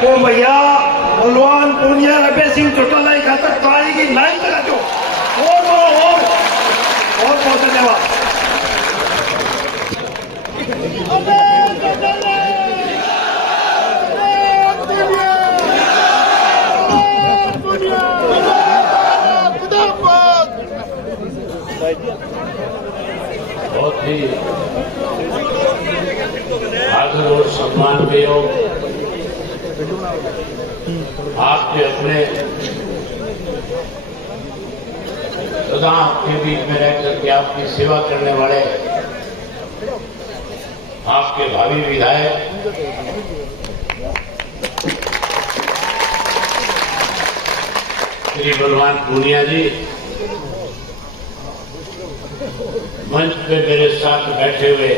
को भैया बलवान पूनिया अभय सिंह चौटाला खातर ताली की लाइन लगा दो और बहुत धन्यवाद। बहुत ही आदर और सम्मान में आपके अपने सदा आपके बीच में रह करके आपकी सेवा करने वाले आपके भावी विधायक श्री बलवान पूनिया जी मंच पे मेरे साथ बैठे हुए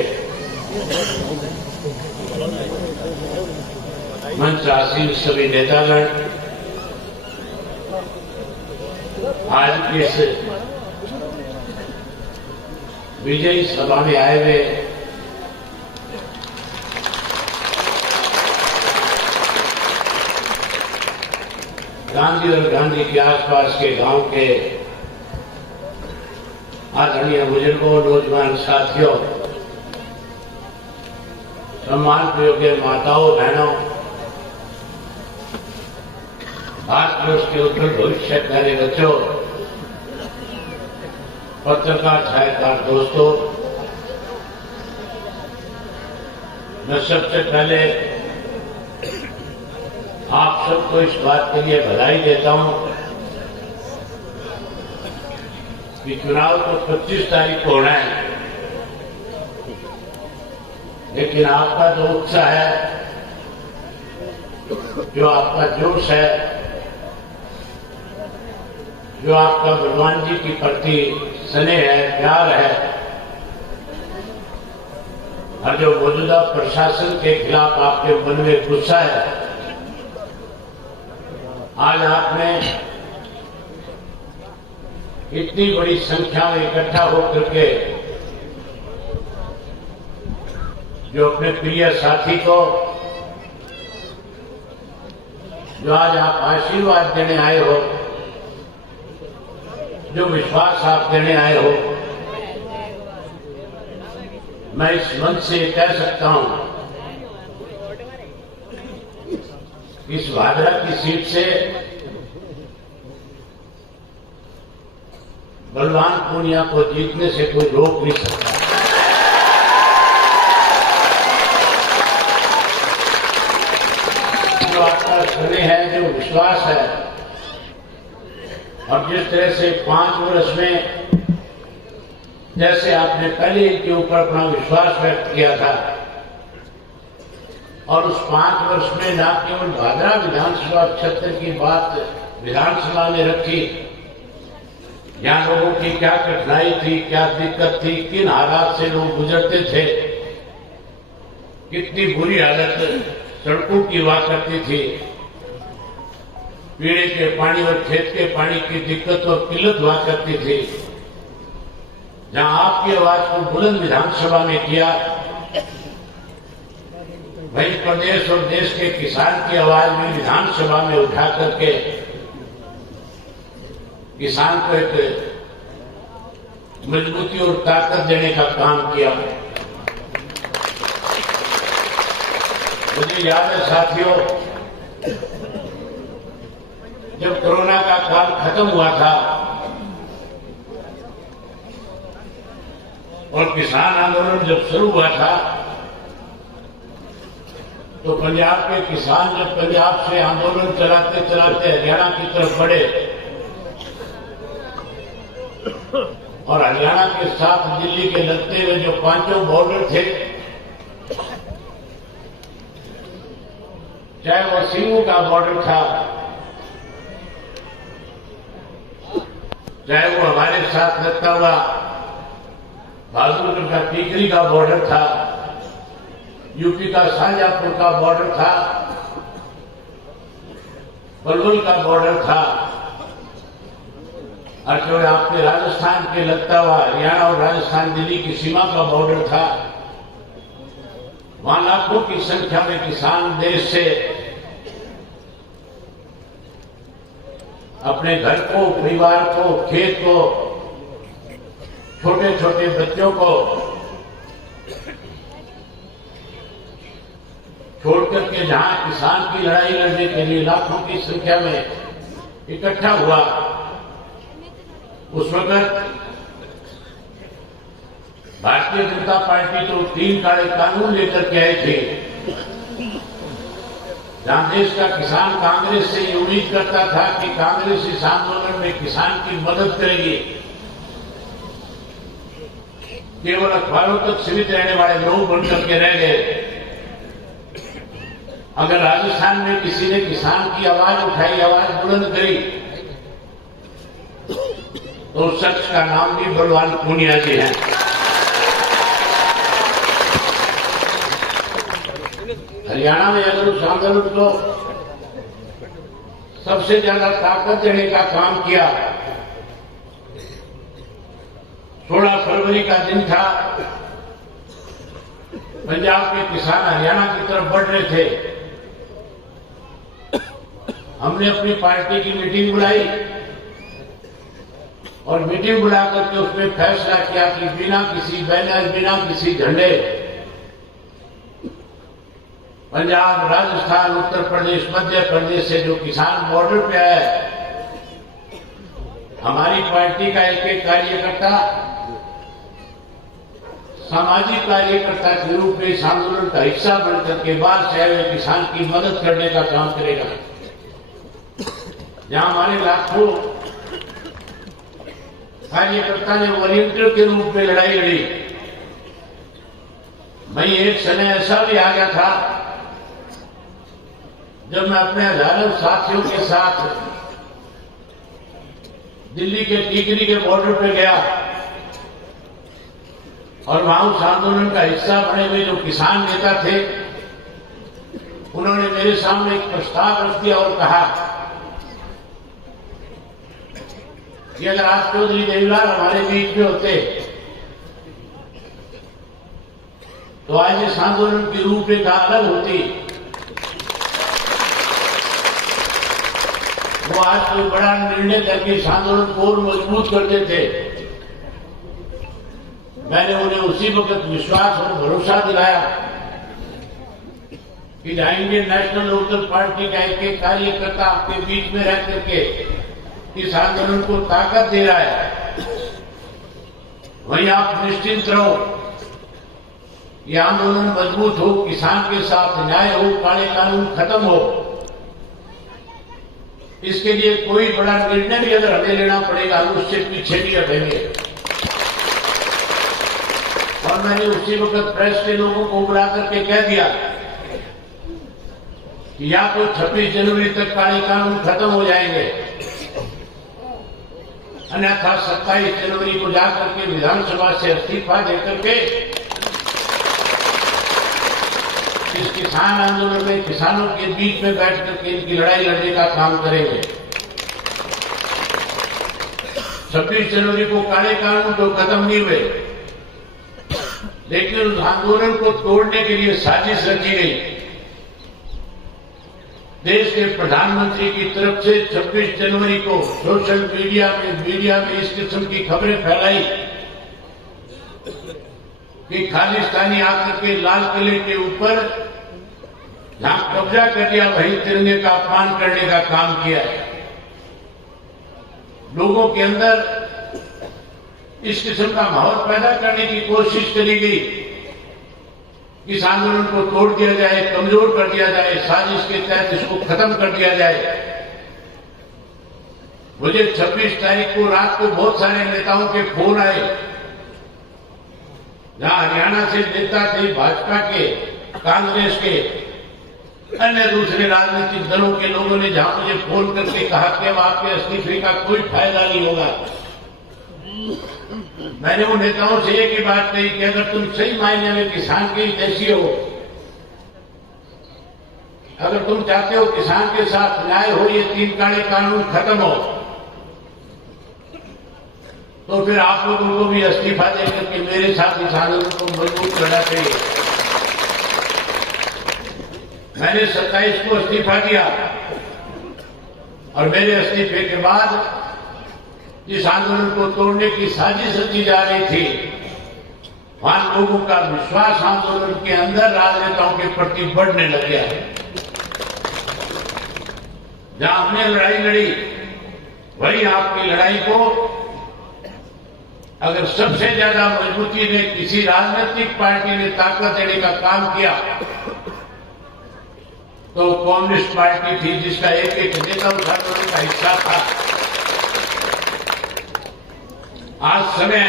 मंच आसीन सभी नेतागण, आज की इस विजयी सभा में आए हुए गांधी और गांधी के आसपास के गांव के आदरणीय बुजुर्गों, नौजवान साथियों, सम्मान योग्य माताओं, बहनों, भारत वर्ष के उज्जवल भविष्य प्यारे बच्चों, पत्रकार छायाकार दोस्तों, मैं सबसे पहले आप सबको इस बात के लिए बधाई देता हूं कि चुनाव तो 25 तारीख को होना है, लेकिन आपका जो उत्साह है, जो आपका जोश है, जो आपका भगवान जी की प्रति स्नेह है, प्यार है, और जो मौजूदा प्रशासन के खिलाफ आपके मन में गुस्सा है, आज आपने इतनी बड़ी संख्या में इकट्ठा होकर के जो अपने प्रिय साथी को, जो आज आप आशीर्वाद देने आए हो, जो विश्वास आप देने आए हो, मैं इस मंच से कह सकता हूं, इस भादरा की सीट से बलवान पूनिया को जीतने से कोई रोक नहीं सकता। जो आपका स्नेह है, जो विश्वास है, और जिस तरह से 5 वर्ष में जैसे आपने पहले इनके ऊपर अपना विश्वास व्यक्त किया था, और उस 5 वर्ष में न केवल भादरा विधानसभा क्षेत्र की बात विधानसभा में रखी, यहाँ लोगों की क्या कठिनाई थी, क्या दिक्कत थी, किन हालात से लोग गुजरते थे, कितनी बुरी हालत सड़कों की हुआ करती थी, पीने के पानी और खेत के पानी की दिक्कत और किल्लत हुआ करती थी, जहां आपकी आवाज को बुलंद विधानसभा में किया, वहीं प्रदेश और देश के किसान की आवाज भी विधानसभा में उठा करके किसान को एक मजबूती और ताकत देने का काम किया। मुझे याद है साथियों, जब कोरोना का काल खत्म हुआ था और किसान आंदोलन जब शुरू हुआ था, तो पंजाब के किसान जब पंजाब से आंदोलन चलाते चलाते हरियाणा की तरफ बढ़े, और हरियाणा के साथ दिल्ली के लगते हुए जो 5 बॉर्डर थे, चाहे वो सिंगू का बॉर्डर था, चाहे वो हमारे साथ लगता हुआ बहादुरगढ़ का टीकरी का बॉर्डर था, यूपी का शाहजहांपुर का बॉर्डर था, पलवल का बॉर्डर था, और जो आपके राजस्थान के लगता हुआ हरियाणा और राजस्थान दिल्ली की सीमा का बॉर्डर था, वहां लाखों की संख्या में किसान देश से अपने घर को, परिवार को, खेत को, छोटे छोटे बच्चों को छोड़कर के जहां किसान की लड़ाई लड़ने के लिए लाखों की संख्या में इकट्ठा हुआ, उस वक्त भारतीय जनता पार्टी तो 3 काले कानून लेकर के आई थी, जहां देश का किसान कांग्रेस से ये उम्मीद करता था कि कांग्रेस इस आंदोलन में किसान की मदद करेगी। केवल अखबारों तक सीमित रहने वाले लोग बनकर के रह गए। अगर राजस्थान में किसी ने किसान की आवाज उठाई, आवाज बुलंद करी, तो उस शख्स का नाम भी बलवान पूनिया जी है। हरियाणा में अगर उस आंदोलन को सबसे ज्यादा ताकत देने का काम किया, 16 फरवरी का दिन था, पंजाब के किसान हरियाणा की तरफ बढ़ रहे थे। हमने अपनी पार्टी की मीटिंग बुलाई और मीटिंग बुला करके उसमें फैसला किया कि बिना किसी बैनर, बिना किसी झंडे पंजाब, राजस्थान, उत्तर प्रदेश, मध्य प्रदेश से जो किसान बॉर्डर पे आए, हमारी पार्टी का एक कार्यकर्ता सामाजिक कार्यकर्ता के रूप में इस आंदोलन का हिस्सा बनकर के बाहर से आए हुए किसान की मदद करने का काम करेगा। जहां हमारे लाखों कार्यकर्ता ने वॉलंटियर के रूप में लड़ाई लड़ी, वहीं एक समय ऐसा भी आ गया था जब मैं अपने हजारों साथियों के साथ दिल्ली के टीकरी के बॉर्डर पे गया और वहां उस आंदोलन का हिस्सा बने हुए जो किसान नेता थे, उन्होंने मेरे सामने एक प्रस्ताव रख दिया और कहा कि अगर आज चौधरी देवीलाल हमारे बीच में होते तो आज इस आंदोलन की रूपरेखा अलग होती। वो आज कोई बड़ा निर्णय करके इस आंदोलन को और मजबूत कर देते। मैंने उन्हें उसी वक्त विश्वास और भरोसा दिलाया कि जहां इंडियन नेशनल लोकदल पार्टी का एक कार्यकर्ता आपके बीच में रह करके इस आंदोलन को ताकत दे रहा है, वहीं आप निश्चिंत रहो, ये आंदोलन मजबूत हो, किसान के साथ न्याय हो, काले कानून खत्म हो। इसके लिए कोई बड़ा निर्णय भी अगर हमें लेना पड़ेगा, हम उससे पीछे नहीं हटेंगे। और मैंने उसी वक्त प्रेस के लोगों को बुला करके कह दिया कि या तो 26 जनवरी तक काले कानून खत्म हो जाएंगे, अन्यथा 27 जनवरी को जाकर के विधानसभा से इस्तीफा देकर के इस किसान आंदोलन में किसानों के बीच में बैठ करके इनकी लड़ाई लड़ने का काम करेंगे। 26 जनवरी को काले कानून तो खत्म नहीं हुए, लेकिन उस आंदोलन को तोड़ने के लिए साजिश रची गई। देश के प्रधानमंत्री की तरफ से 26 जनवरी को सोशल मीडिया में इस किस्म की खबरें फैलाई कि खालिस्तानी आकर के लाल किले के ऊपर जहां कब्जा कर लिया, वहीं तिरंगे का अपमान करने का काम किया है। लोगों के अंदर इस किस्म का माहौल पैदा करने की कोशिश करी गई, इस आंदोलन को तोड़ दिया जाए, कमजोर कर दिया जाए, साजिश के तहत इसको खत्म कर दिया जाए। मुझे 26 तारीख को रात को बहुत सारे नेताओं के फोन आए, जहां हरियाणा से नेता थे, भाजपा के, कांग्रेस के, अन्य दूसरे राजनीतिक दलों के लोगों ने जहां मुझे फोन करके कहा कि अब आपके इस्तीफे का कोई फायदा नहीं होगा। मैंने उन नेताओं से एक ही बात कही कि अगर तुम सही मायने में किसान के हितैषी हो, अगर तुम चाहते हो किसान के साथ न्याय हो, ये 3 काले कानून खत्म हो, तो फिर आप लोगों को भी इस्तीफा देकर के मेरे साथ इस आंदोलन को मजबूत करना चाहिए। मैंने 27 को इस्तीफा दिया और मेरे इस्तीफे के बाद जिस आंदोलन को तोड़ने की साजिश रची जा रही थी, वहां लोगों का विश्वास आंदोलन के अंदर राजनेताओं के प्रति बढ़ने लग गया है। जहां हमने लड़ाई लड़ी, वही आपकी लड़ाई को अगर सबसे ज्यादा मजबूती ने किसी राजनीतिक पार्टी ने ताकत देने का काम किया तो कम्युनिस्ट पार्टी थी, जिसका एक एक नेता उस आंदोलन का हिस्सा था। आज समय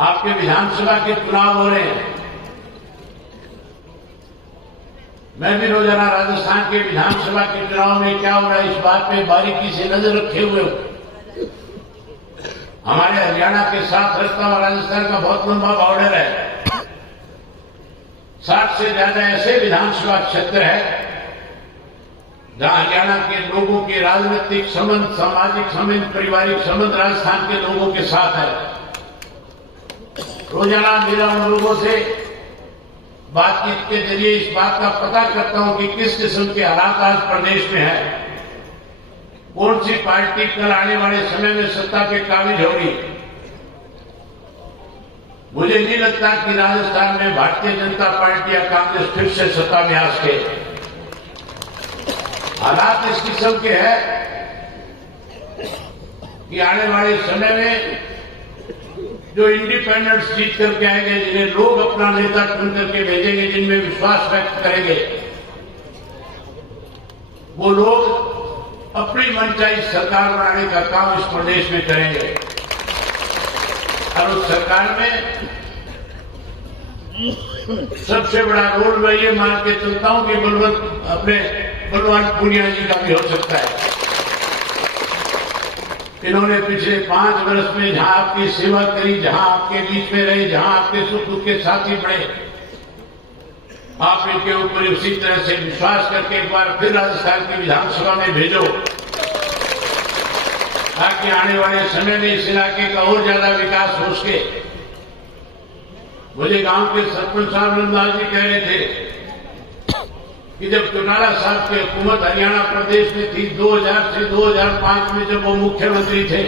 आपके विधानसभा के चुनाव हो रहे हैं। मैं भी रोजाना राजस्थान के विधानसभा के चुनाव में क्या हो रहा है इस बात पे बारीकी से नजर रखे हुए हूं। हमारे हरियाणा के साथ राजस्थान और राजस्थान का बहुत लंबा बॉर्डर है। 60 से ज्यादा ऐसे विधानसभा क्षेत्र है जहां हरियाणा के लोगों के राजनीतिक संबंध, सामाजिक संबंध, पारिवारिक संबंध राजस्थान के लोगों के साथ है। रोजाना मेरा उन लोगों से बातचीत के जरिए इस बात का पता करता हूं कि किस किस्म के हालात आज प्रदेश में है, कौन सी पार्टी कल आने वाले समय में सत्ता पे काबिज होगी। मुझे नहीं लगता कि राजस्थान में भारतीय जनता पार्टी या कांग्रेस फिर से सत्ता में आ सके। हालात इस किस्म के हैं कि आने वाले समय में जो इंडिपेंडेंट्स जीत करके आएंगे, जिन्हें लोग अपना नेता चुन करके भेजेंगे, जिनमें विश्वास व्यक्त करेंगे, वो लोग अपनी मनचाही सरकार बनाने का काम इस प्रदेश में करेंगे। और उस सरकार में सबसे बड़ा रोल मैं ये मान के चलता हूं कि बलवान पूनिया जी का भी हो सकता है। इन्होंने पिछले 5 वर्ष में जहां आपकी सेवा करी, जहां आपके बीच में रहे, जहां आपके सुख दुख के साथी बने, आप इनके ऊपर उसी तरह से विश्वास करके एक बार फिर राजस्थान की विधानसभा में भेजो, ताकि आने वाले समय में इस इलाके का और ज्यादा विकास हो सके। मुझे गांव के सरपंच साहब नंदलाल जी कह रहे थे कि जब चौटाला साहब की हुकूमत हरियाणा प्रदेश में थी 2000 से 2005 में, जब वो मुख्यमंत्री थे,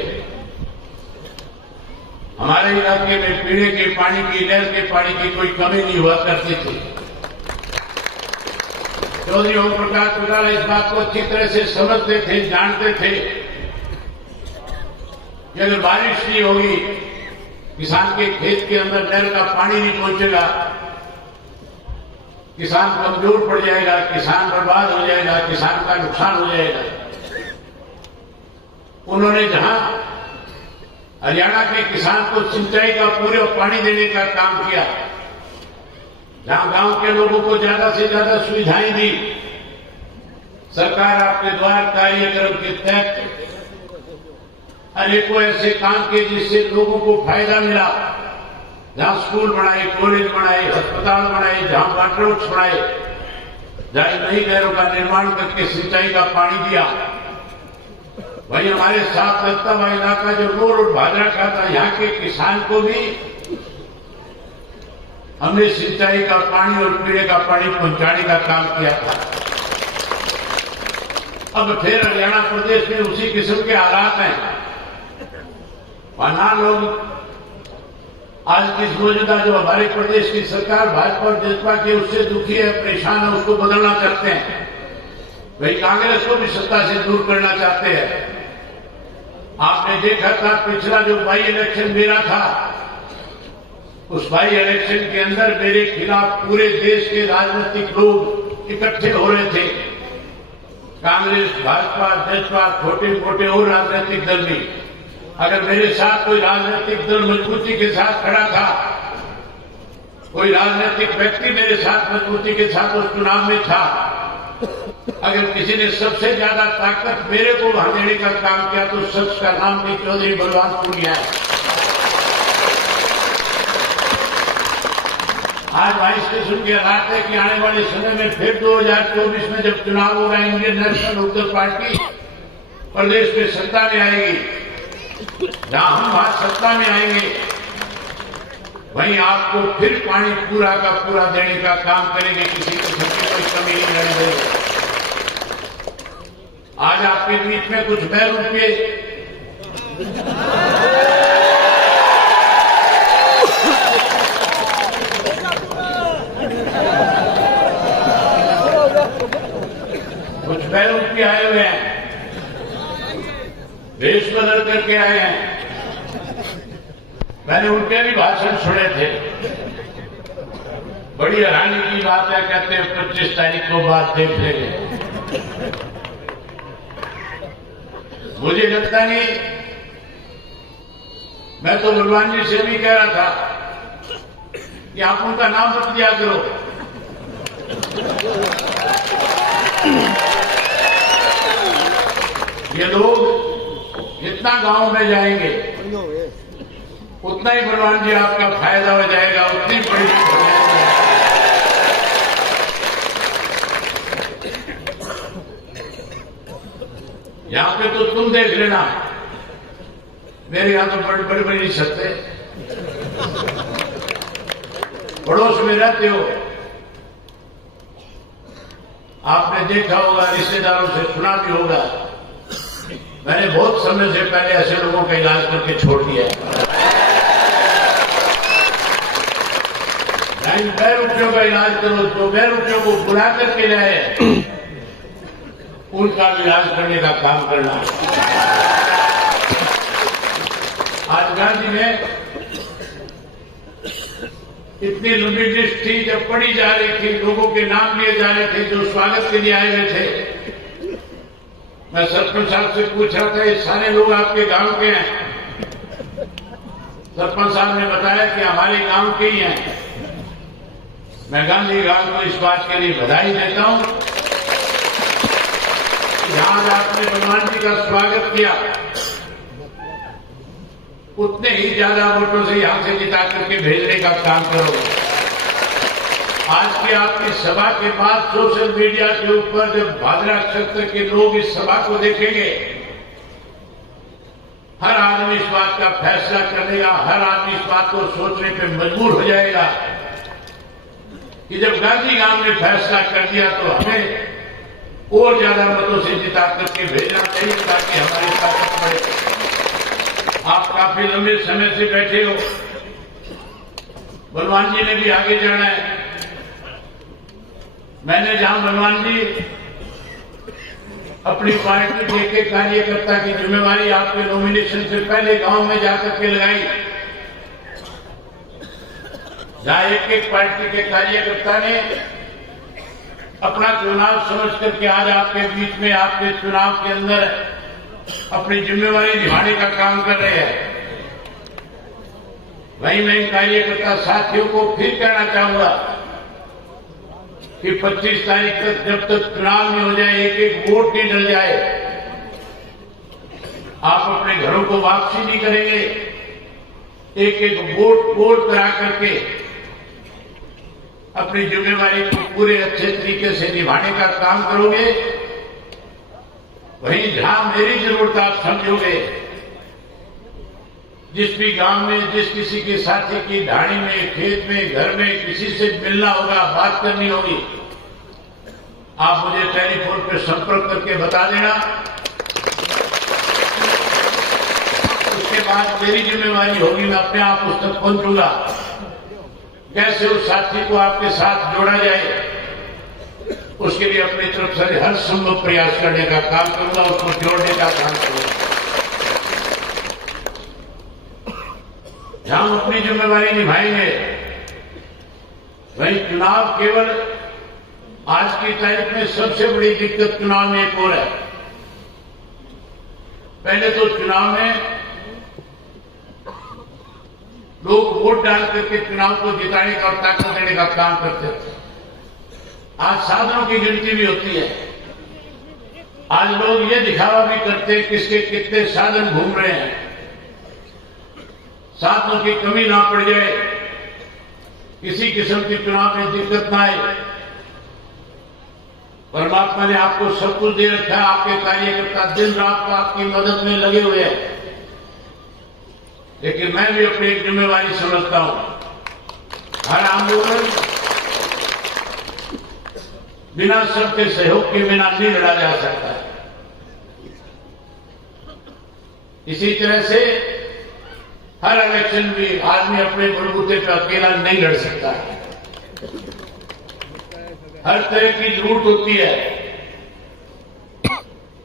हमारे इलाके में पीने के पानी की, नहर के पानी की कोई कमी नहीं हुआ करती थी। चौधरी ओम प्रकाश चौटाला इस बात को अच्छी तरह से समझते थे, जानते थे कि अगर बारिश नहीं होगी, किसान के खेत के अंदर नहर का पानी नहीं पहुंचेगा, किसान कमजोर पड़ जाएगा, किसान बर्बाद हो जाएगा, किसान का नुकसान हो जाएगा। उन्होंने जहां हरियाणा के किसान को सिंचाई का पूरे पानी देने का काम किया, जहां गांव के लोगों को ज्यादा से ज्यादा सुविधाएं दी, सरकार आपके द्वार कार्यक्रम के तहत अनेकों ऐसे काम किए जिससे लोगों को फायदा मिला। जहां स्कूल बनाए, कॉलेज बनाए, अस्पताल बनाए, जहां वाटर वर्क्स बनाए, जहां नई नहरों का निर्माण करके सिंचाई का पानी दिया। वही हमारे साथ लगता हुआ इलाका जो नूर और भादरा का था, यहाँ के किसान को भी हमने सिंचाई का पानी और पीने का पानी पहुंचाने का काम किया था। अब फिर हरियाणा प्रदेश में उसी किस्म के हालात हैं। वहां लोग आज की मौजूदा जो हमारे प्रदेश की सरकार भाजपा और जनता की, उससे दुखी है, परेशान है, उसको बदलना चाहते हैं। वही कांग्रेस को भी सत्ता से दूर करना चाहते हैं। आपने देखा था पिछला जो बाई इलेक्शन मेरा था, उस बाई इलेक्शन के अंदर मेरे खिलाफ पूरे देश के राजनीतिक लोग इकट्ठे हो रहे थे। कांग्रेस, भाजपा, जसपा, छोटे मोटे और राजनीतिक दल भी। अगर मेरे साथ कोई राजनीतिक दल मजबूती के साथ खड़ा था, कोई राजनीतिक व्यक्ति मेरे साथ मजबूती के साथ उस चुनाव में था, अगर किसी ने सबसे ज्यादा ताकत मेरे को वहां देने का काम किया, तो शख्स का नाम भी चौधरी बलवान पूनिया है। आज 22 किस्म के हालात है कि आने वाले समय में फिर 2024 में जब चुनाव होगा, इंडियन नेशनल लोकदल पार्टी प्रदेश में सत्ता में आएगी। जहां हम आज सत्ता में आएंगे, वहीं आपको फिर पानी पूरा का पूरा देने का काम करेंगे, किसी किस्म की कोई कमी नहीं रहने देंगे। आज आपके बीच में कुछ बहरूपे आए हुए हैं, देश बदल करके आए हैं। मैंने उनके भी भाषण सुने थे। बड़ी हैरानी की बात है, कहते हैं 25 तारीख को बात देख लेंगे। मुझे लगता नहीं, मैं तो भगवान जी से भी कह रहा था कि आप उनका नाम मत दिया करो। ये लोग जितना गांव में जाएंगे उतना ही भगवान जी आपका फायदा हो जाएगा, उतनी बड़ी यहां पे तो तुम देख लेना, मेरे यहां तो बड़ी बड़ी नहीं सकते। पड़ोस में रहते हो, आपने देखा होगा, रिश्तेदारों से सुना भी होगा। मैंने बहुत समय से पहले ऐसे लोगों का इलाज करके छोड़ दिया है। बहरूपियों का इलाज करो, जो बहरूपियों को बुला करके लाए उनका इलाज करने का काम करना। आज गांधी में इतनी लंबी लिस्ट थी, जब पढ़ी जा रही थी, लोगों के नाम लिए जा रहे थे जो स्वागत के लिए आए हुए थे। मैं सरपंच साहब से पूछ रहा था, ये सारे लोग आपके गांव के हैं? सरपंच साहब ने बताया कि हमारे गांव के ही हैं। मैं गांधी गांव को इस बात के लिए बधाई देता हूं, जहां आपने भगवान जी का स्वागत किया, उतने ही ज्यादा वोटों से यहां से जिता करके भेजने का काम करोगे। आज की आपकी सभा के बाद सोशल मीडिया के ऊपर जब भादरा क्षेत्र के लोग इस सभा को देखेंगे, हर आदमी इस बात का फैसला करेगा, हर आदमी इस बात को सोचने पे मजबूर हो जाएगा कि जब गांधी गांव ने फैसला कर दिया तो हमें और ज्यादा मतों से जिता करके भेजना चाहिए, ताकि हमारी ताकत बढ़े। आप काफी लंबे समय से बैठे हो, भगवान जी ने भी आगे जाना है। मैंने जहां भगवान जी अपनी पार्टी के एक कार्यकर्ता की जिम्मेवारी आपके नॉमिनेशन से पहले गांव में जाकर के लगाई, जहां एक एक पार्टी के कार्यकर्ता ने अपना चुनाव समझ करके आज आपके बीच में, आपके चुनाव के अंदर अपनी जिम्मेवारी निभाने का काम कर रहे हैं। वहीं मैं इन कार्यकर्ता साथियों को फिर कहना चाहूंगा कि 25 तारीख तक जब तक चुनाव नहीं हो जाए, एक एक वोट नहीं डल जाए, आप अपने घरों को वापसी नहीं करेंगे। एक एक वोट करा करके अपनी जिम्मेवारी को पूरे अच्छे तरीके से निभाने का काम करोगे। वहीं जहां मेरी जरूरत आप समझोगे, जिस भी गांव में जिस किसी के साथी की ढाणी में, खेत में, घर में किसी से मिलना होगा, बात करनी होगी, आप मुझे टेलीफोन पर संपर्क करके बता देना। उसके बाद मेरी जिम्मेवारी होगी, मैं अपने आप उस तक पहुंचूंगा। कैसे उस साथी को आपके साथ जोड़ा जाए, उसके लिए अपनी तरफ से हर संभव प्रयास करने का काम करूंगा, उसको जोड़ने का काम करूंगा। जहां हम अपनी जिम्मेवारी निभाएंगे, वहीं चुनाव केवल आज की तारीख में सबसे बड़ी दिक्कत चुनाव में एक और है। पहले तो चुनाव में लोग वोट डाल करके चुनाव को जिताने का और ताकत देने का काम करते थे। आज साधनों की गिनती भी होती है। आज लोग ये दिखावा भी करते हैं किसके कितने साधन घूम रहे हैं। साधनों की कमी ना पड़ जाए, किसी किस्म की चुनाव में दिक्कत ना आए। परमात्मा ने आपको सब कुछ दे रखा है, आपके कार्यकर्ता दिन रात आपकी मदद में लगे हुए हैं। लेकिन मैं भी अपनी एक जिम्मेवारी समझता हूं। हर आंदोलन बिना सबके सहयोग के बिना नहीं लड़ा जा सकता है। इसी तरह से हर इलेक्शन में आदमी अपने बलबूते पर अकेला नहीं लड़ सकता है। हर तरह की जरूरत होती है।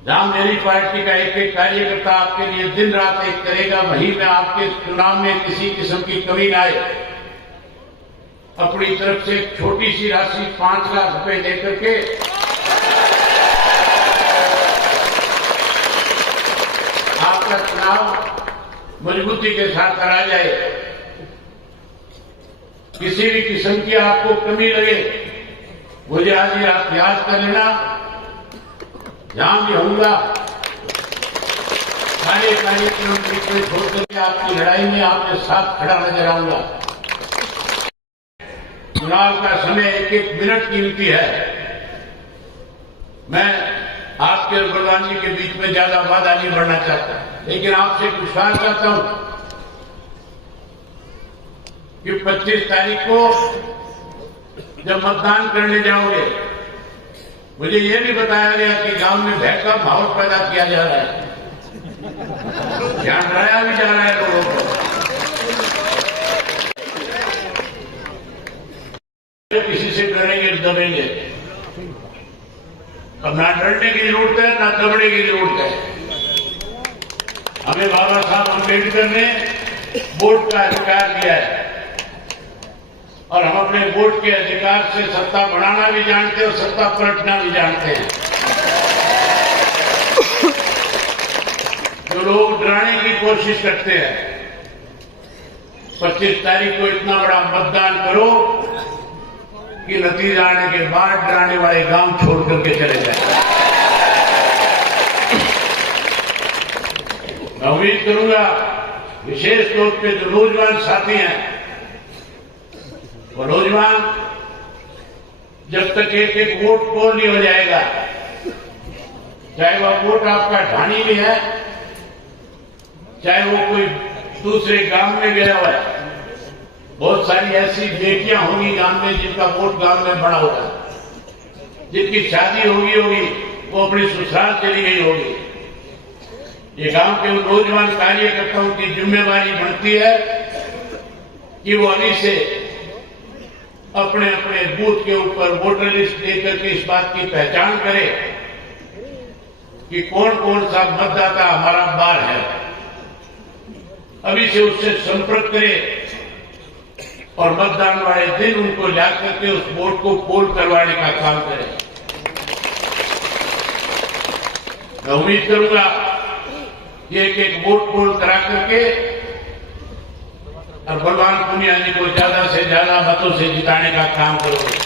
जहां मेरी पार्टी का एक एक कार्यकर्ता आपके लिए दिन रात एक करेगा, वहीं में आपके चुनाव में किसी किस्म की कमी न आए, अपनी तरफ से एक छोटी सी राशि 5 लाख रुपए देकर के आपका चुनाव मजबूती के साथ करा जाए। किसी भी किस्म की आपको कमी लगे, मुझे आज ये आप याद कर लेना। जहां भी होऊंगा सारे कार्यक्रम को छोड़ करके आपकी लड़ाई में आपके साथ खड़ा नजर आऊंगा। चुनाव का समय एक एक मिनट कीमती है। मैं आपके और बलवान जी के बीच में ज्यादा वादा नहीं बढ़ना चाहता, लेकिन आपसे विश्वास करता हूं कि 25 तारीख को जब मतदान करने जाओगे, मुझे यह भी बताया गया कि गांव में भय का माहौल पैदा किया जा रहा है, ध्यान डराया भी जा रहा है लोगों को। किसी से डरेंगे दबेंगे, अब ना डरने की जरूरत है ना दबने की जरूरत है। हमें बाबा साहब अम्बेडकर ने वोट का अधिकार दिया है और हम अपने वोट के अधिकार से सत्ता बढ़ाना भी जानते हैं और सत्ता पलटना भी जानते हैं। जो लोग डराने की कोशिश करते हैं, 25 तारीख को इतना बड़ा मतदान करो कि नतीजा आने के बाद डराने वाले गांव छोड़ करके चले जाए। मैं उम्मीद करूंगा विशेष तौर पे जो नौजवान साथी हैं, वो नौजवान जब तक एक एक वोट पोल नहीं हो जाएगा, चाहे वह वोट आपका ढाणी में है, चाहे वो कोई दूसरे गांव में गया हुआ है। बहुत सारी ऐसी बेटियां होंगी गांव में जिनका वोट गांव में बड़ा होगा, जिनकी शादी होगी वो अपनी ससुराल चली गई होगी। ये गांव के नौजवान कार्यकर्ताओं की जिम्मेवारी बनती है कि वो अभी से अपने अपने बूथ के ऊपर वोटर लिस्ट लेकर के इस बात की पहचान करे कि कौन कौन सा मतदाता हमारा बार है। अभी से उससे संपर्क करे और मतदान वाले दिन उनको ला करके उस वोट को पोल करवाने का काम करें। मैं उम्मीद करूंगा कि एक एक वोट पोल करा करके और बलवान पूनिया जी को ज्यादा से ज्यादा मतों से जिताने का काम करोगे।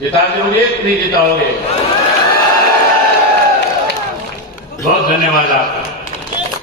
जिता दोगे कि नहीं जिताओगे? बहुत धन्यवाद आपका।